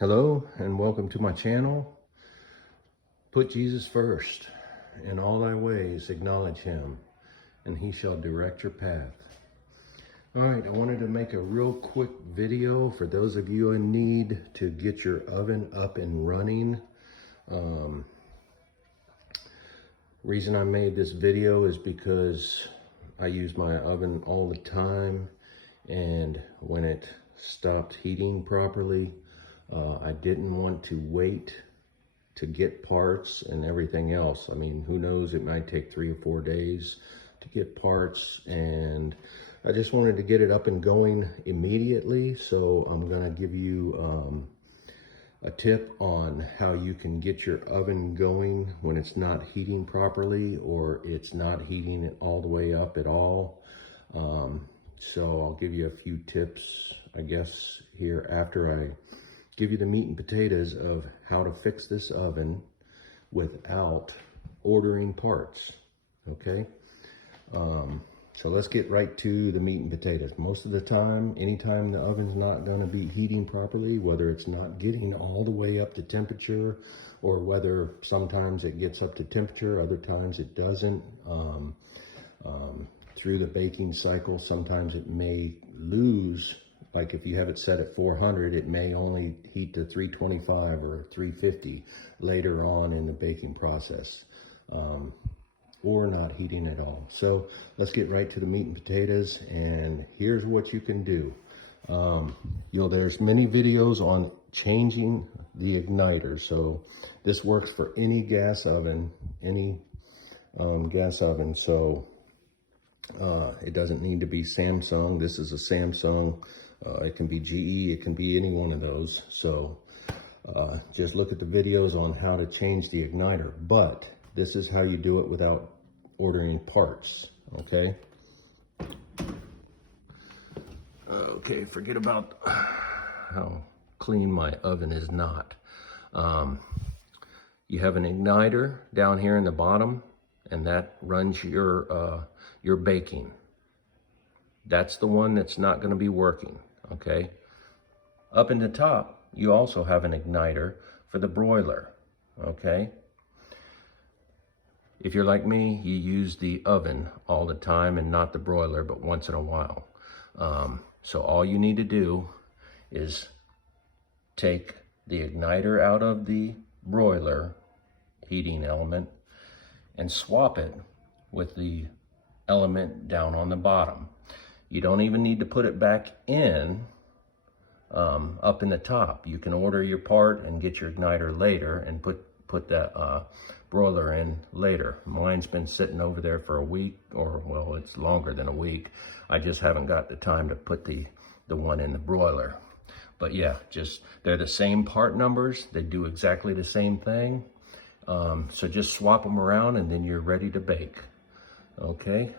Hello and welcome to my channel. Put Jesus first. In all thy ways acknowledge him, and he shall direct your path. All right, I wanted to make a real quick video for those of you in need to get your oven up and running. Reason I made this video is because I use my oven all the time, and when it stopped heating properly, I didn't want to wait to get parts and everything else. I mean, who knows, it might take 3 or 4 days to get parts, and I just wanted to get it up and going immediately. So I'm gonna give you a tip on how you can get your oven going when it's not heating properly, or it's not heating it all the way up at all. So I'll give you a few tips, I guess, here after I give you the meat and potatoes of how to fix this oven without ordering parts, okay? So let's get right to the meat and potatoes. Most of the time, anytime the oven's not gonna be heating properly, whether it's not getting all the way up to temperature, or whether sometimes it gets up to temperature, other times it doesn't. Through the baking cycle, sometimes it may lose. Like if you have it set at 400, it may only heat to 325 or 350 later on in the baking process, or not heating at all. So let's get right to the meat and potatoes, and here's what you can do. There's many videos on changing the igniter. So this works for any gas oven, gas oven. So it doesn't need to be Samsung. This is a Samsung. It can be GE, it can be any one of those. So just look at the videos on how to change the igniter, but this is how you do it without ordering parts, okay? Okay, forget about how clean my oven is not. You have an igniter down here in the bottom, and that runs your baking. That's the one that's not gonna be working, okay? Up in the top, you also have an igniter for the broiler, okay? If you're like me, you use the oven all the time and not the broiler, but once in a while. So all you need to do is take the igniter out of the broiler heating element and swap it with the element down on the bottom. You don't even need to put it back in up in the top. You can order your part and get your igniter later and put that broiler in later. Mine's been sitting over there for a week, or well, it's longer than a week. I just haven't got the time to put the one in the broiler. But yeah, they're the same part numbers. They do exactly the same thing. So just swap them around and then you're ready to bake. Okay,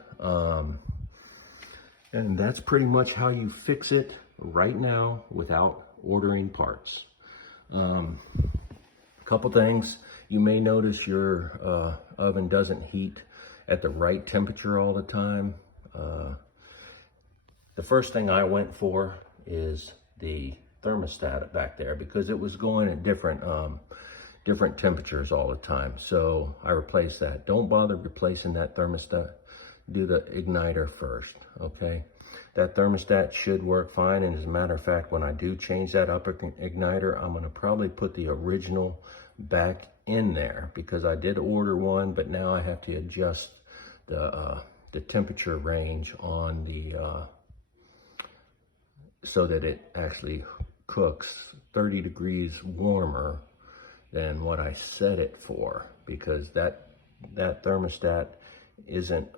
and that's pretty much how you fix it right now without ordering parts. Couple things, you may notice your oven doesn't heat at the right temperature all the time. The first thing I went for is the thermostat back there, because it was going at different temperatures all the time. So I replaced that. Don't bother replacing that thermostat. Do the igniter first, okay? That thermostat should work fine. And as a matter of fact, when I do change that upper igniter, I'm gonna probably put the original back in there, because I did order one, but now I have to adjust the temperature range on the, so that it actually cooks 30 degrees warmer than what I set it for, because that thermostat isn't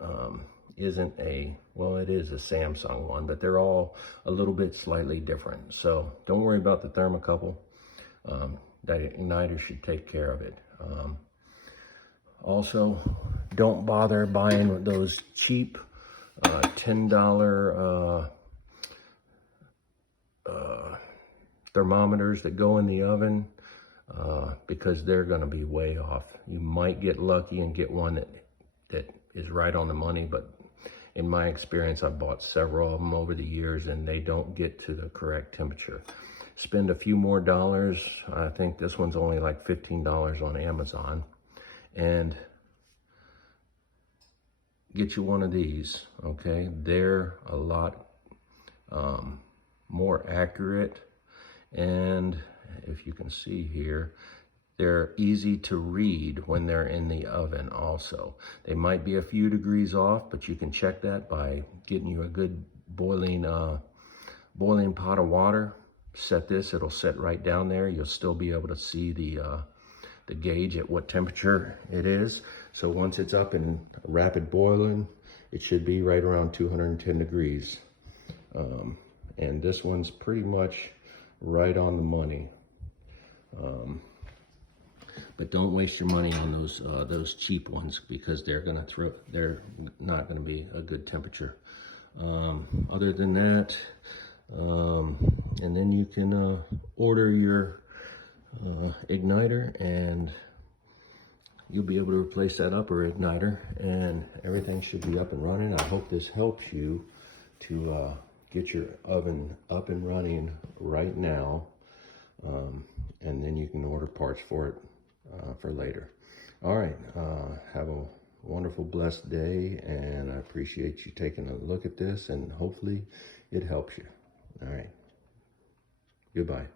a, well, it is a Samsung one, but they're all a little bit slightly different. So don't worry about the thermocouple. That igniter should take care of it. Also, don't bother buying those cheap $10 thermometers that go in the oven, because they're gonna be way off. You might get lucky and get one that is right on the money, but in my experience, I've bought several of them over the years and they don't get to the correct temperature. spend a few more dollars. I think this one's only like $15 on Amazon, and get you one of these, okay? They're a lot more accurate, and if you can see here, they're easy to read when they're in the oven also. They might be a few degrees off, but you can check that by getting you a good boiling pot of water. Set this, it'll set right down there. You'll still be able to see the gauge at what temperature it is. So once it's up in rapid boiling, it should be right around 210 degrees. And this one's pretty much right on the money. But don't waste your money on those cheap ones, because they're not gonna be a good temperature. Other than that, and then you can order your igniter, and you'll be able to replace that upper igniter, and everything should be up and running. I hope this helps you to get your oven up and running right now, and then you can order parts for it for later. All right, have a wonderful, blessed day, and I appreciate you taking a look at this, and hopefully it helps you. All right, goodbye.